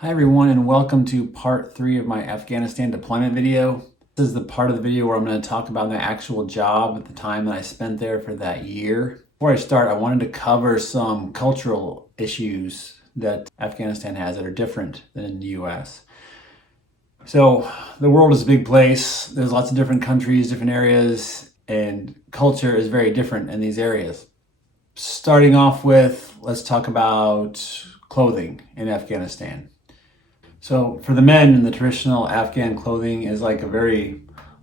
Hi everyone, and welcome to part 3 of my Afghanistan deployment video. This is the part of the video where I'm going to talk about the actual job at the time that I spent there for that year. Before I start, I wanted to cover some cultural issues that Afghanistan has that are different than in the US. So the world is a big place. There's lots of different countries, different areas, and culture is very different in these areas. Starting off with, let's talk about clothing in Afghanistan. So for the men, the traditional Afghan clothing is like a very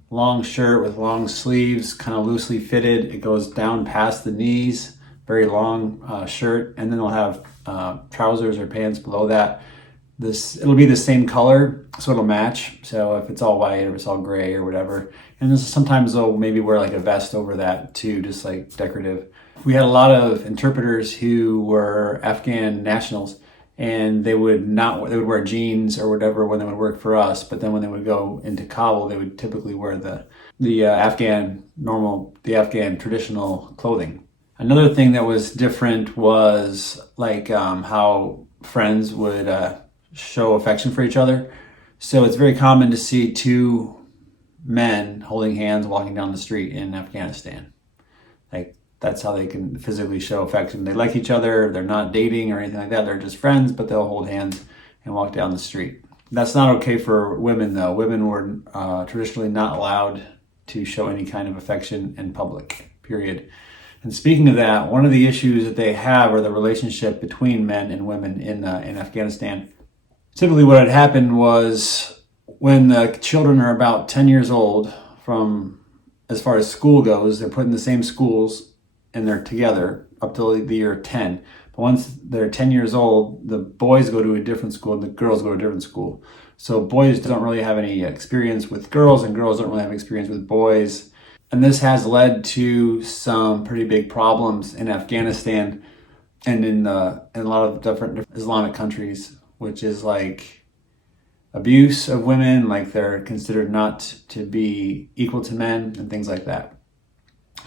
long shirt with long sleeves, kind of loosely fitted. It goes down past the knees, very long shirt, and then they'll have trousers or pants below that. It'll be the same color, so it'll match. So if it's all white or it's all gray or whatever. And sometimes they'll maybe wear like a vest over that too, just like decorative. We had a lot of interpreters who were Afghan nationals, and they would wear jeans or whatever when they would work for us, but then when they would go into Kabul, they would typically wear the Afghan traditional clothing. Another thing that was different was like how friends would show affection for each other. So it's very common to see two men holding hands walking down the street in Afghanistan. Like, that's how they can physically show affection. They like each other. They're not dating or anything like that. They're just friends, but they'll hold hands and walk down the street. That's not okay for women, though. Women were traditionally not allowed to show any kind of affection in public, period. And speaking of that, one of the issues that they have are the relationship between men and women in Afghanistan. Typically what had happened was when the children are about 10 years old, from as far as school goes, they're put in the same schools and they're together up till the year 10. But once they're 10 years old, the boys go to a different school and the girls go to a different school. So boys don't really have any experience with girls and girls don't really have experience with boys. And this has led to some pretty big problems in Afghanistan and in a lot of different Islamic countries, which is like abuse of women, like they're considered not to be equal to men and things like that.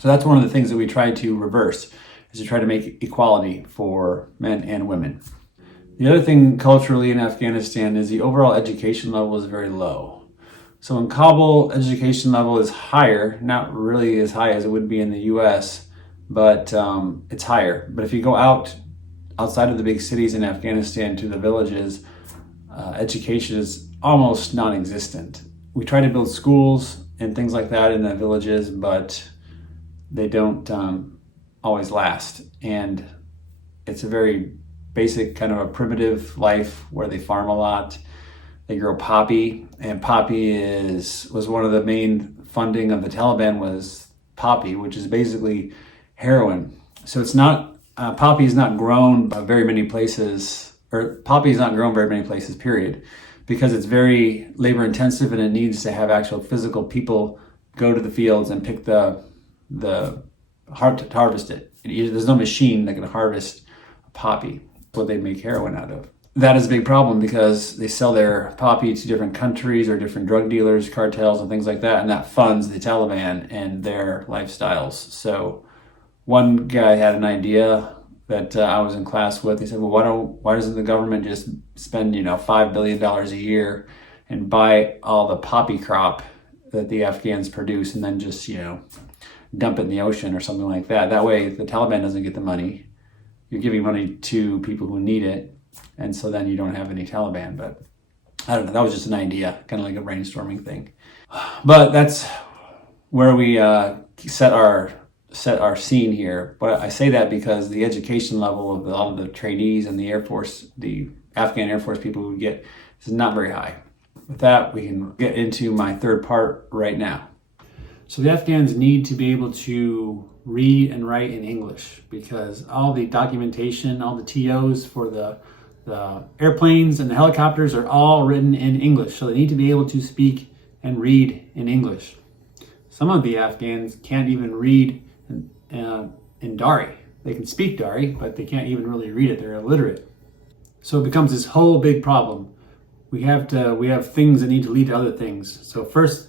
So that's one of the things that we try to reverse, is to try to make equality for men and women. The other thing culturally in Afghanistan is the overall education level is very low. So in Kabul, education level is higher, not really as high as it would be in the US, but it's higher. But if you go outside of the big cities in Afghanistan to the villages, education is almost non-existent. We try to build schools and things like that in the villages, but they don't always last. And it's a very basic kind of a primitive life where they farm a lot. They grow poppy, and poppy was one of the main funding of the Taliban was poppy, which is basically heroin. So it's not, poppy is not grown by very many places, or poppy is not grown very many places, period, because it's very labor intensive and it needs to have actual physical people go to the fields and pick to harvest it. There's no machine that can harvest a poppy. That's what they make heroin out of. That is a big problem because they sell their poppy to different countries or different drug dealers, cartels, and things like that, and that funds the Taliban and their lifestyles. So one guy had an idea that I was in class with. He said, well, why doesn't the government just spend $5 billion a year and buy all the poppy crop that the Afghans produce and then just dump it in the ocean or something like that. That way the Taliban doesn't get the money. You're giving money to people who need it, and so then you don't have any Taliban. But I don't know, that was just an idea, kind of like a brainstorming thing. But that's where we set our scene here. But I say that because the education level of all of the trainees and the Air Force, the Afghan Air Force people who get, is not very high. With that, we can get into my third part right now. So the Afghans need to be able to read and write in English because all the documentation, all the TOs for the airplanes and the helicopters are all written in English. So they need to be able to speak and read in English. Some of the Afghans can't even read in Dari. They can speak Dari, but they can't even really read it. They're illiterate. So it becomes this whole big problem. We have things that need to lead to other things. So first,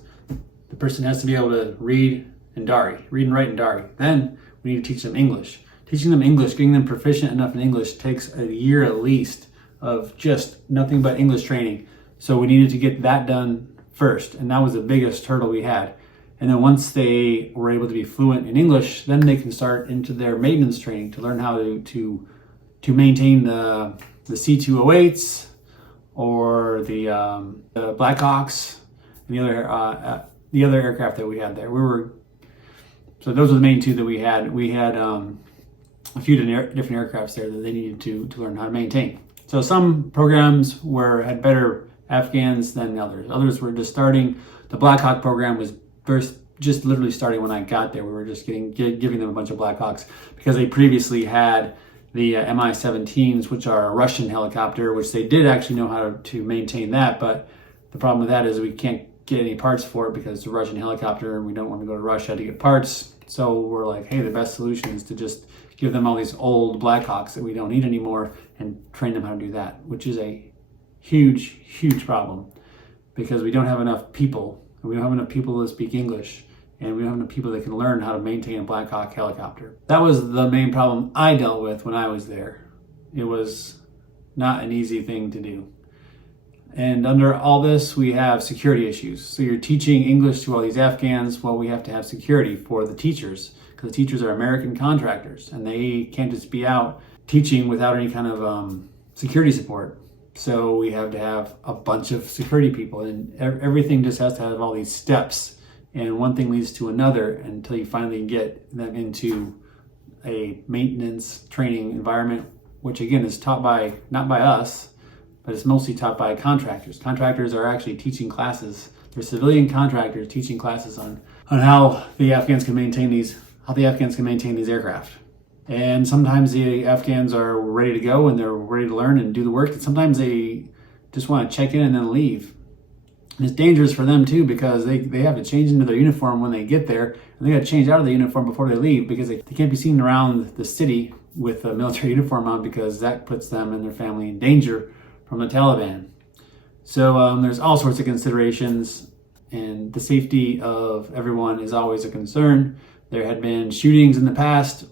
the person has to be able to read and write in Dari. Then we need to teach them English. Teaching them English, getting them proficient enough in English takes a year at least of just nothing but English training. So we needed to get that done first, and that was the biggest hurdle we had. And then once they were able to be fluent in English, then they can start into their maintenance training to learn how to maintain the C-208s or the Blackhawks and the other aircraft that we had there. So those were the main two that we had. We had a few different aircrafts there that they needed to learn how to maintain. So some programs had better Afghans than others. Others were just starting. The Blackhawk program was just literally starting when I got there. We were just giving them a bunch of Blackhawks because they previously had the Mi-17s, which are a Russian helicopter, which they did actually know how to maintain that. But the problem with that is we can't get any parts for it because it's a Russian helicopter and we don't want to go to Russia to get parts. So we're like, hey, the best solution is to just give them all these old Blackhawks that we don't need anymore and train them how to do that, which is a huge, huge problem because we don't have enough people. We don't have enough people that speak English, and we don't have enough people that can learn how to maintain a Black Hawk helicopter. That was the main problem I dealt with when I was there. It was not an easy thing to do. And under all this, we have security issues. So you're teaching English to all these Afghans. Well, we have to have security for the teachers because the teachers are American contractors, and they can't just be out teaching without any kind of security support. So we have to have a bunch of security people, and everything just has to have all these steps, and one thing leads to another until you finally get them into a maintenance training environment, which again is taught by, not by us, but it's mostly taught by contractors. Contractors are actually teaching classes. They're civilian contractors teaching classes on how the Afghans can maintain these aircraft. And sometimes the Afghans are ready to go and they're ready to learn and do the work. And sometimes they just want to check in and then leave. And it's dangerous for them too because they have to change into their uniform when they get there. And they got to change out of the uniform before they leave because they can't be seen around the city with a military uniform on because that puts them and their family in danger from the Taliban. So there's all sorts of considerations, and the safety of everyone is always a concern. There had been shootings in the past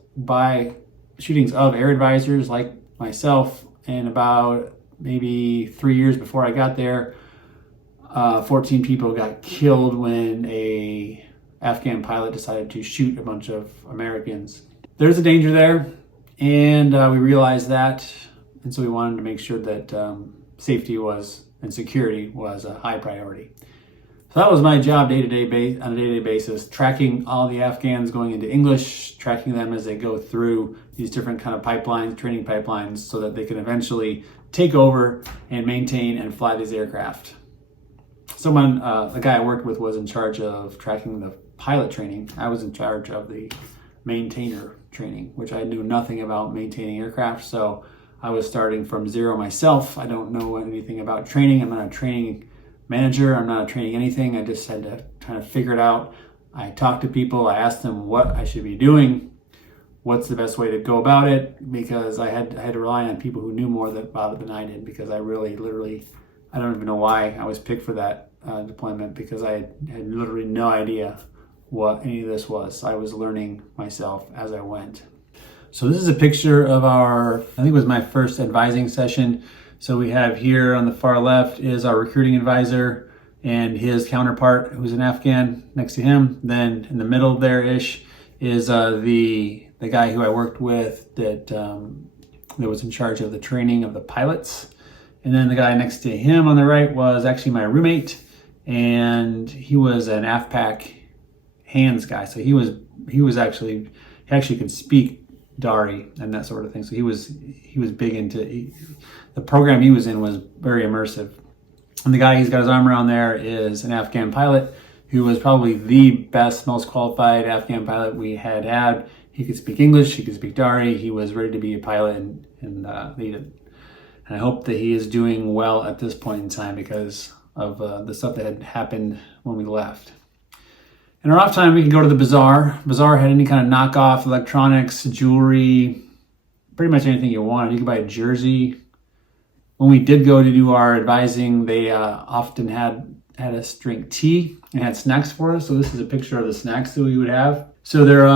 shootings of air advisors like myself, and about maybe 3 years before I got there, 14 people got killed when a Afghan pilot decided to shoot a bunch of Americans. There's a danger there, and we realized that, and so we wanted to make sure that safety and security was a high priority. So that was my job on a day-to-day basis, tracking all the Afghans going into English, tracking them as they go through these different kind of pipelines, training pipelines, so that they can eventually take over and maintain and fly these aircraft. The guy I worked with was in charge of tracking the pilot training. I was in charge of the maintainer training, which I knew nothing about maintaining aircraft, so I was starting from zero myself. I don't know anything about training. I'm not a training manager. I'm not training anything. I just had to kind of figure it out. I talked to people. I asked them what I should be doing. What's the best way to go about it? Because I had to rely on people who knew more about it than I did, because I really literally, I don't even know why I was picked for that deployment, because I had literally no idea what any of this was. I was learning myself as I went. So this is a picture of I think it was my first advising session. So we have here on the far left is our recruiting advisor and his counterpart, who's an Afghan, next to him. Then in the middle there-ish is the guy who I worked with that was in charge of the training of the pilots. And then the guy next to him on the right was actually my roommate, and he was an AFPAC hands guy. So he actually could speak Dari and that sort of thing. So he was big into the program he was in was very immersive. And the guy he's got his arm around there is an Afghan pilot who was probably the best, most qualified Afghan pilot we had. He could speak English, he could speak Dari, he was ready to be a pilot and lead it. And I hope that he is doing well at this point in time because of the stuff that had happened when we left. In our off time, we can go to the bazaar. Bazaar had any kind of knockoff electronics, jewelry, pretty much anything you wanted. You could buy a jersey. When we did go to do our advising, they often had us drink tea and had snacks for us. So this is a picture of the snacks that we would have. So they're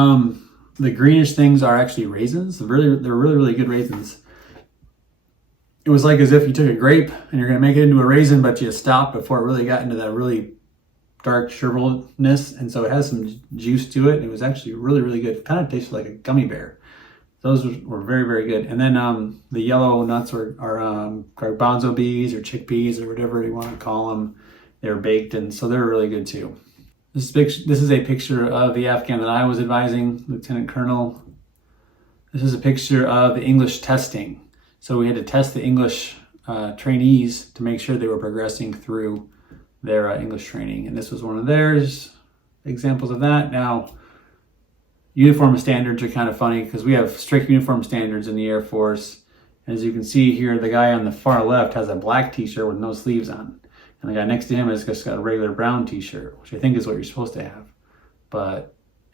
the greenish things are actually raisins. They're really, really good raisins. it was like as if you took a grape and you're going to make it into a raisin, but you stopped before it really got into that really dark shriveledness. And so it has some juice to it. It was actually really, really good. It kind of tasted like a gummy bear. Those were very, very good. And then the yellow nuts are garbanzo beans or chickpeas or whatever you want to call them. They're baked, and so they're really good too. This is a picture of the Afghan that I was advising, Lieutenant Colonel. This is a picture of the English testing. So we had to test the English trainees to make sure they were progressing through their English training. And this was one of theirs, examples of that. Now, uniform standards are kind of funny because we have strict uniform standards in the Air Force. As you can see here, the guy on the far left has a black t-shirt with no sleeves on. And the guy next to him has just got a regular brown t-shirt, which I think is what you're supposed to have. But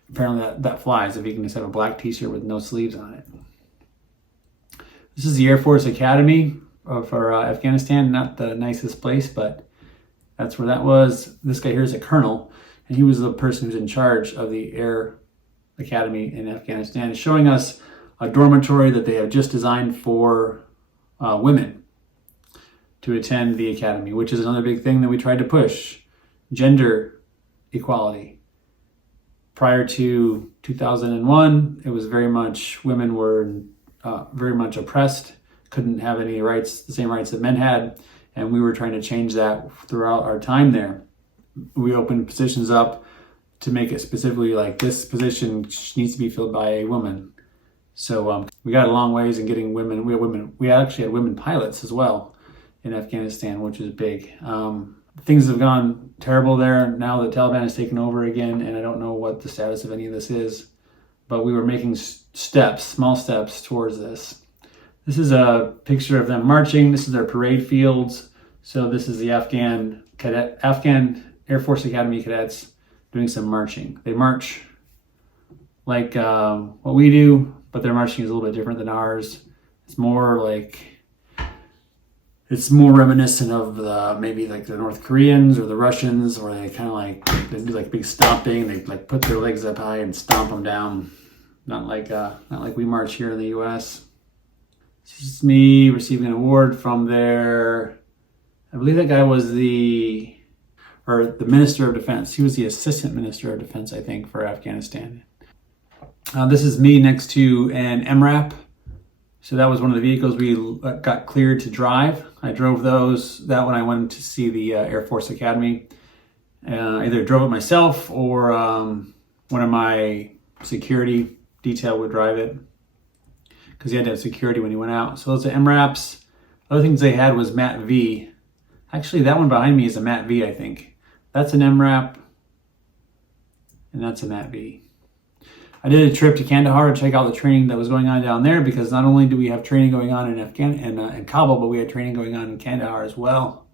apparently that flies if you can just have a black t-shirt with no sleeves on it. This is the Air Force Academy for Afghanistan. Not the nicest place, but that's where that was. This guy here is a colonel, and he was the person who's in charge of the Air Academy in Afghanistan, showing us a dormitory that they have just designed for women to attend the academy, which is another big thing that we tried to push. Gender equality. Prior to 2001, it was very much, women were very much oppressed, couldn't have any rights, the same rights that men had, and we were trying to change that throughout our time there. We opened positions up to make it specifically like this position needs to be filled by a woman. So we got a long ways in getting women. We actually had women pilots as well in Afghanistan, which is big. Things have gone terrible there now that Taliban has taken over again, and I don't know what the status of any of this is, but we were making small steps towards this. This is a picture of them marching. This is their parade fields. So this is the Afghan Air Force Academy cadets doing some marching. They march like what we do, but their marching is a little bit different than ours. It's more reminiscent of maybe like the North Koreans or the Russians, where they kind of they do like big stomping. They like put their legs up high and stomp them down. Not like we march here in the U.S. This is me receiving an award from I believe that guy was the Minister of Defense. He was the Assistant Minister of Defense, I think, for Afghanistan. This is me next to an MRAP. So that was one of the vehicles we got cleared to drive. I drove that when I went to see the Air Force Academy. Either drove it myself or one of my security detail would drive it, because he had to have security when he went out. So those are MRAPs. Other things they had was MAT V. Actually, that one behind me is a MAT V, I think. That's an MRAP, and that's a MAT V. I did a trip to Kandahar to check out the training that was going on down there, because not only do we have training going on in Kabul, but we had training going on in Kandahar as well.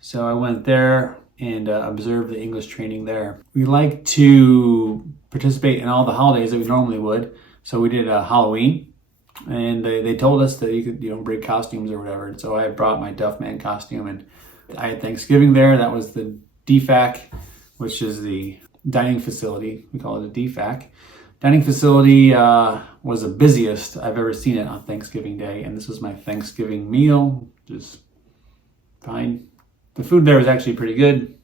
So I went there and observed the English training there. We like to participate in all the holidays that we normally would. So we did Halloween, and they told us that you could bring costumes or whatever. And so I brought my Duffman costume, and I had Thanksgiving there. That was the DFAC, which is the dining facility. We call it a DFAC. Dining facility was the busiest I've ever seen it on Thanksgiving Day, and this was my Thanksgiving meal. Just fine. The food there was actually pretty good.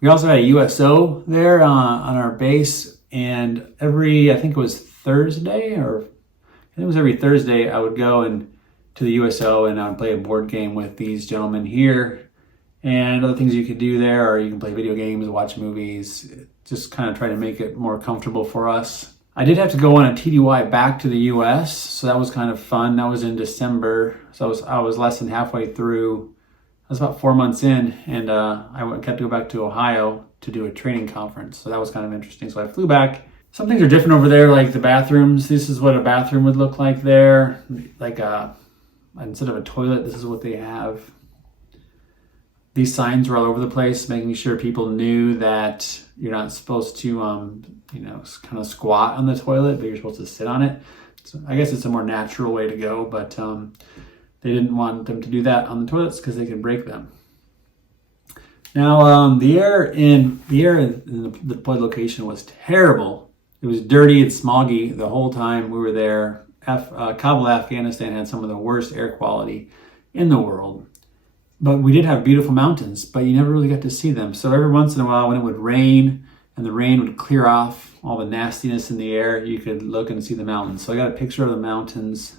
We also had a USO there on our base, and I think it was Thursday, or I think it was every Thursday, I would go to the USO and I would play a board game with these gentlemen here. And other things you could do there, or you can play video games, watch movies, just kind of try to make it more comfortable for us. I did have to go on a TDY back to the US, so that was kind of fun. That was in December, so I was less than halfway through. I was about 4 months in, and I got to go back to Ohio to do a training conference, so that was kind of interesting. So I flew back. Some things are different over there, like the bathrooms. This is what a bathroom would look like there. Instead of a toilet, this is what they have. These signs were all over the place, making sure people knew that you're not supposed to, kind of squat on the toilet, but you're supposed to sit on it. So I guess it's a more natural way to go, but they didn't want them to do that on the toilets because they could break them. Now, the air in the deployed location was terrible. It was dirty and smoggy the whole time we were there. Kabul, Afghanistan had some of the worst air quality in the world. But we did have beautiful mountains, but you never really got to see them. So every once in a while when it would rain and the rain would clear off all the nastiness in the air, you could look and see the mountains. So I got a picture of the mountains.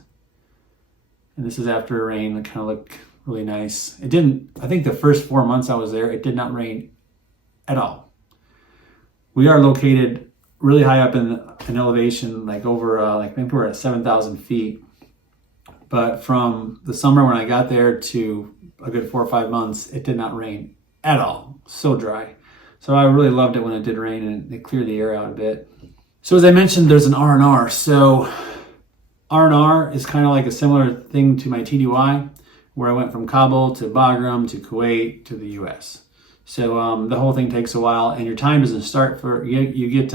And this is after a rain. It kind of looked really nice. It didn't, I think the first 4 months I was there, it did not rain at all. We are located really high up in elevation, like over, I think we're at 7,000 feet. But from the summer when I got there to a good 4 or 5 months, it did not rain at all. So dry. So I really loved it when it did rain and it cleared the air out a bit. So as I mentioned, there's an R&R. So R&R is kind of like a similar thing to my TDY, where I went from Kabul to Bagram to Kuwait to the US. So the whole thing takes a while, and your time doesn't start for, you get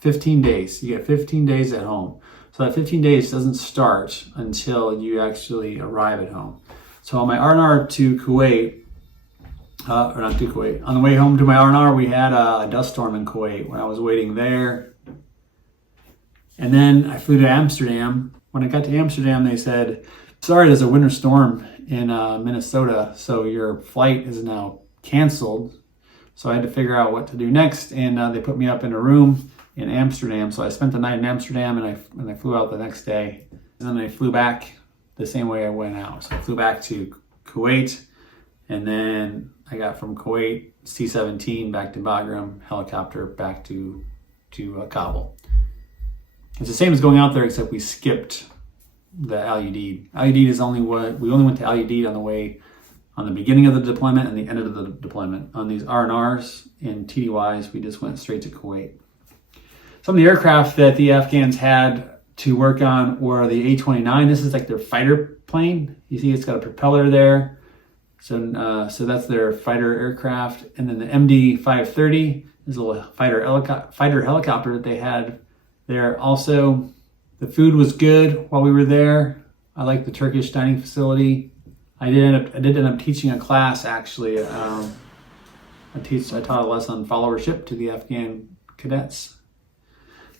15 days. You get 15 days at home. So that 15 days doesn't start until you actually arrive at home. So on my R&R to Kuwait, or not to Kuwait, on the way home to my R&R, we had a dust storm in Kuwait when I was waiting there. And then I flew to Amsterdam. When I got to Amsterdam, they said, sorry, there's a winter storm in Minnesota, so your flight is now canceled. So I had to figure out what to do next, and they put me up in a room in Amsterdam. So I spent the night in Amsterdam, and I flew out the next day. And then I flew back the same way I went out. So I flew back to Kuwait, and then I got from Kuwait, C-17 back to Bagram, helicopter back to Kabul. It's the same as going out there, except we skipped the Al Udeid. Al Udeid is only we only went to Al Udeid on the beginning of the deployment and the end of the deployment. On these R&Rs and TDYs, we just went straight to Kuwait. Some of the aircraft that the Afghans had to work on were the A-29. This is like their fighter plane. You see it's got a propeller there. So that's their fighter aircraft. And then the MD-530 is a little fighter helicopter that they had there. Also, the food was good while we were there. I like the Turkish dining facility. I did end up teaching a class, actually. I taught a lesson on followership to the Afghan cadets.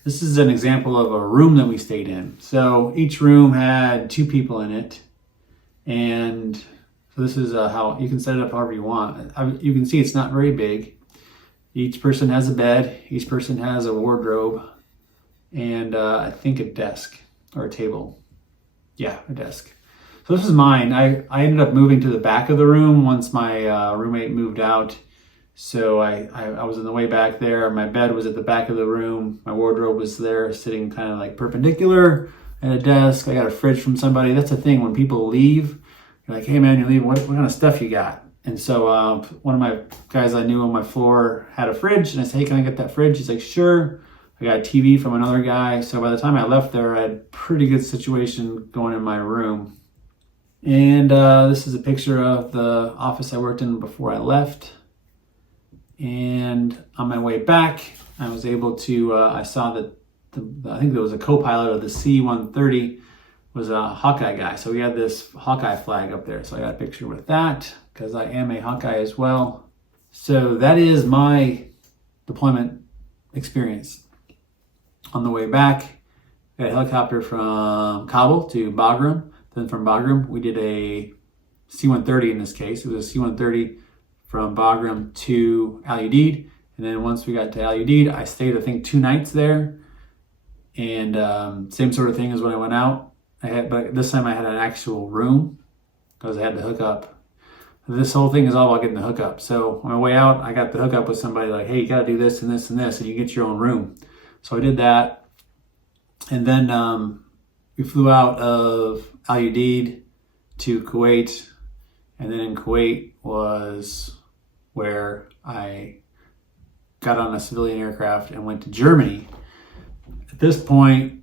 This is an example of a room that we stayed in. So each room had 2 people in it. And so this is how you can set it up however you want. You can see it's not very big. Each person has a bed. Each person has a wardrobe. And I think a desk or a table. Yeah, a desk. So this is mine. I ended up moving to the back of the room once my roommate moved out. So I was on the way back there. My bed was at the back of the room. My wardrobe was there sitting kind of like perpendicular at a desk. I got a fridge from somebody. That's the thing. When people leave, you're like, hey man, you're leaving. What kind of stuff you got? And so one of my guys I knew on my floor had a fridge. And I said, hey, can I get that fridge? He's like, sure. I got a TV from another guy. So by the time I left there, I had a pretty good situation going in my room. And this is a picture of the office I worked in before I left. And on my way back, I was able to, I saw that I think there was a co-pilot of the C-130 was a Hawkeye guy. So we had this Hawkeye flag up there. So I got a picture with that because I am a Hawkeye as well. So that is my deployment experience. On the way back, we got a helicopter from Kabul to Bagram. Then from Bagram, we did a C-130 in this case. It was a C-130 from Bagram to Al Udeid. And then once we got to Al Udeid, I stayed, I think, 2 nights there. And same sort of thing as when I went out. But this time I had an actual room because I had the hookup. This whole thing is all about getting the hookup. So on my way out, I got the hookup with somebody like, hey, you got to do this and this and this, and you get your own room. So I did that. And then we flew out of Al Udeid to Kuwait. And then in Kuwait was where I got on a civilian aircraft and went to Germany. At this point,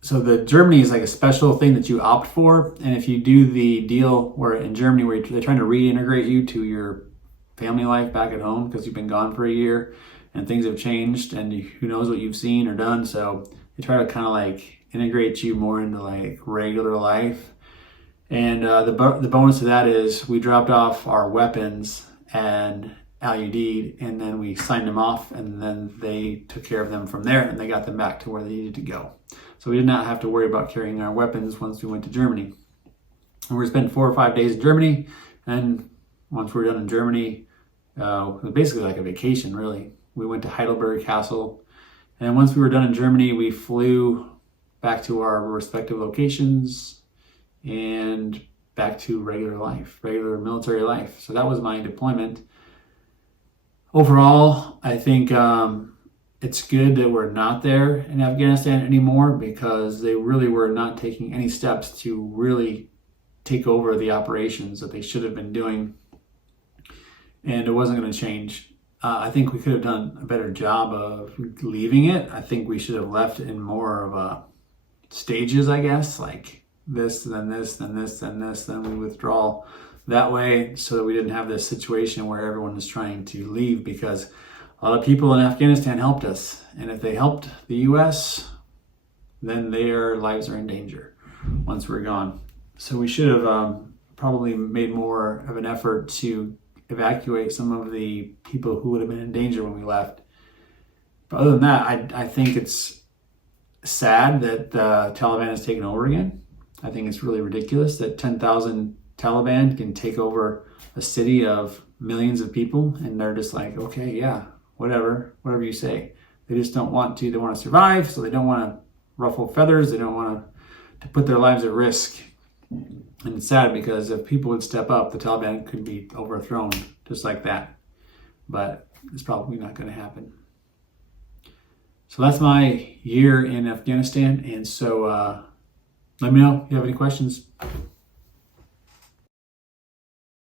so the Germany is like a special thing that you opt for. And if you do the deal where in Germany where they're trying to reintegrate you to your family life back at home because you've been gone for a year and things have changed and who knows what you've seen or done. So they try to kind of like integrate you more into like regular life. And the bonus to that is we dropped off our weapons and IUD'd, and then we signed them off, and then they took care of them from there, and they got them back to where they needed to go. So we did not have to worry about carrying our weapons once we went to Germany. And we spent 4 or 5 days in Germany, and once we were done in Germany, it was basically like a vacation, really. We went to Heidelberg Castle, and once we were done in Germany, we flew back to our respective locations and back to regular life, regular military life. So that was my deployment. Overall, I think it's good that we're not there in Afghanistan anymore, because they really were not taking any steps to really take over the operations that they should have been doing, and it wasn't going to change. I think we could have done a better job of leaving it. I think we should have left in more of a stages, I guess, like this, then this, then this, then this, then we withdraw that way, so that we didn't have this situation where everyone was trying to leave, because a lot of people in Afghanistan helped us, and if they helped the US, then their lives are in danger once we're gone. So we should have probably made more of an effort to evacuate some of the people who would have been in danger when we left. But other than that, I think it's sad that the Taliban has taken over again. I think it's really ridiculous that 10,000 Taliban can take over a city of millions of people, and they're just like, okay, yeah, whatever you say. They just don't want to. They want to survive, so they don't want to ruffle feathers. They don't want to put their lives at risk. And it's sad, because if people would step up, the Taliban could be overthrown just like that. But it's probably not going to happen. So that's my year in Afghanistan. And so let me know if you have any questions.